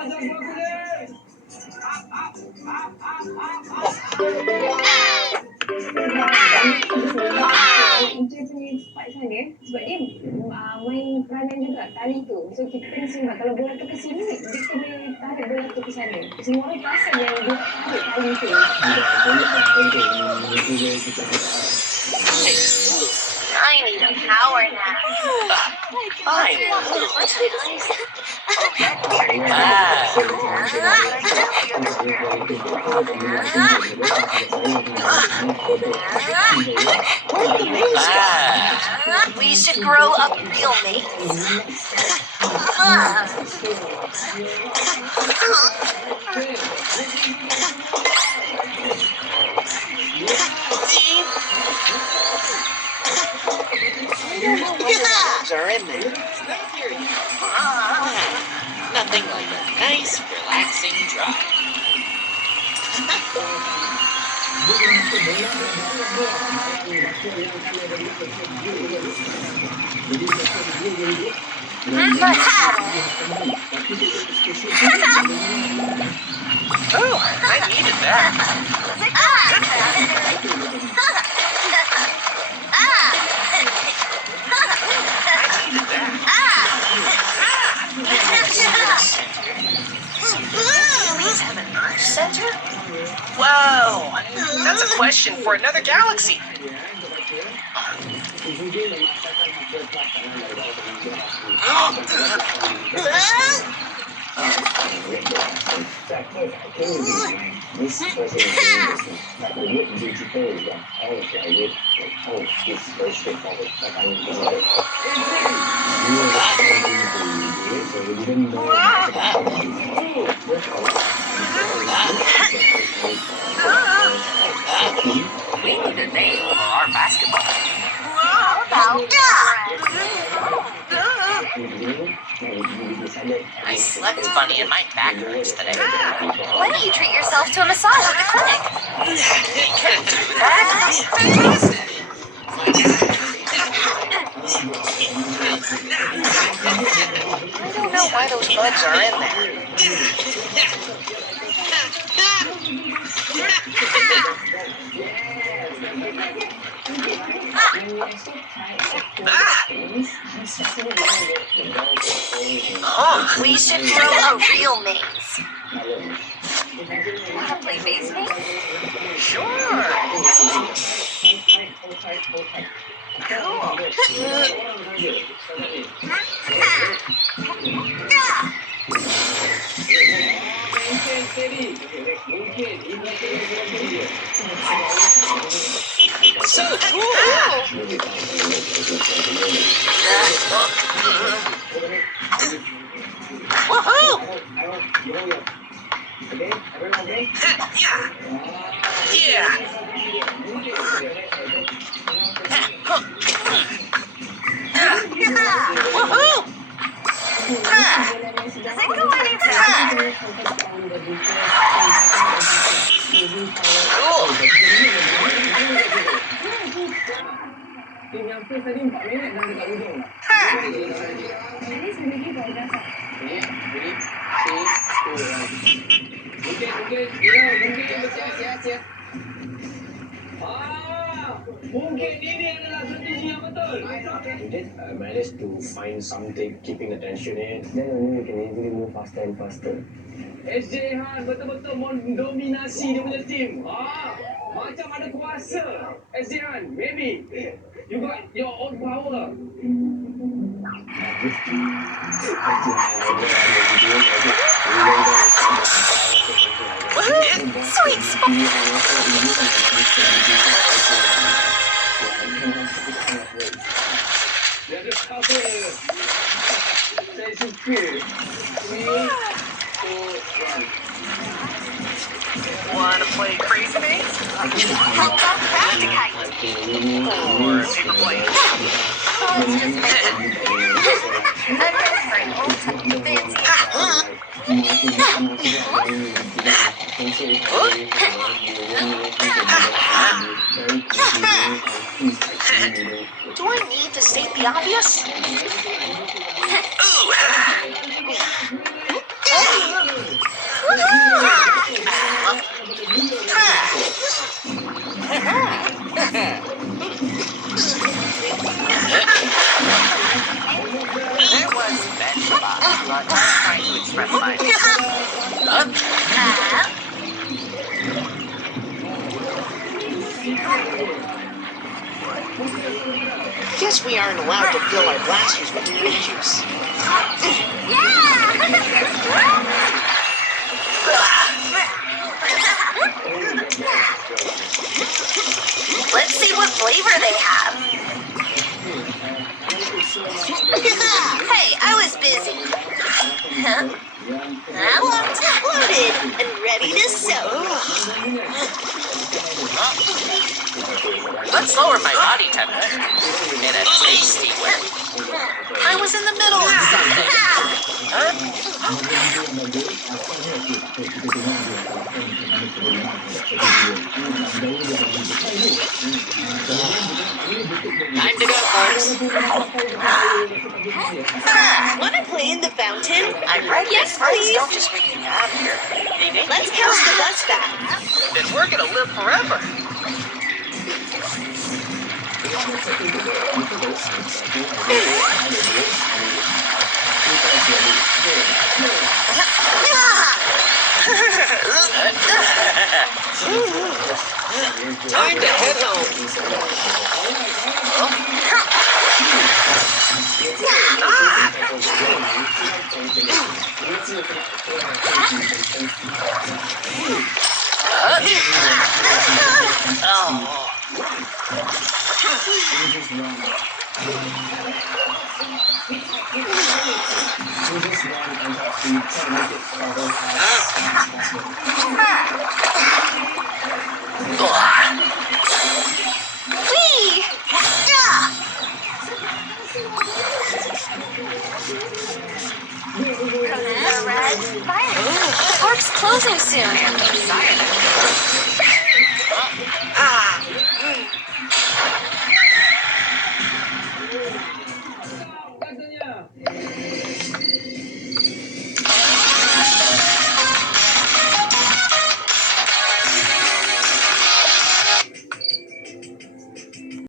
Encik punya part sana sebab dia main peranan juga tali tu. So kita kena sembang. Kalau bola tu ke sini, dia kena tarik bola tu ke sana. Semua orang perasan yang dia tarik tali tu. I need a power nap. Fine. We should grow up real mates. Are in there. Nothing like a nice, relaxing drive. Oh, I needed that. Center? Whoa, that's a question for another galaxy. We need a name for our basketball team. How about I slept funny and my back hurts today. Why don't you treat yourself to a massage at the clinic? I don't know why those bugs are in there. We should grow a real maze. Want to play maze maze? Sure. So cool. Woohoo! Yeah. Woohoo! Does it go any faster? Cool. Mungkin ini adalah strategi yang betul. You did manage to find something keeping the tension in. Then only you can easily move faster and faster. SJ Han betul-betul mendominasi dia punya tim. Macam ada kuasa. SJ Han, maybe you got your own power. Sweet spot. Dia ada cover. Saya suka. 3, 2, 1. Wanna play crazy maze? How about crafting height? Or paper plane? I'm ready for an old fancy. Do I need to state the obvious? Ooh! friend of mine. Guess we aren't allowed to fill our blasters with fruit juice. Let's see what flavor they have. Hey, I was busy. Huh? Loaded and ready to soak. Let's lower my body temperature in a tasty way. I was in the middle of Time to go, folks. Wanna play in the fountain? I read Yes, friends please. don't just make you happier. Let's count the bus back. Then we're gonna live forever. Time to head home. Whee! Roses are red. Fire. The park's closing soon.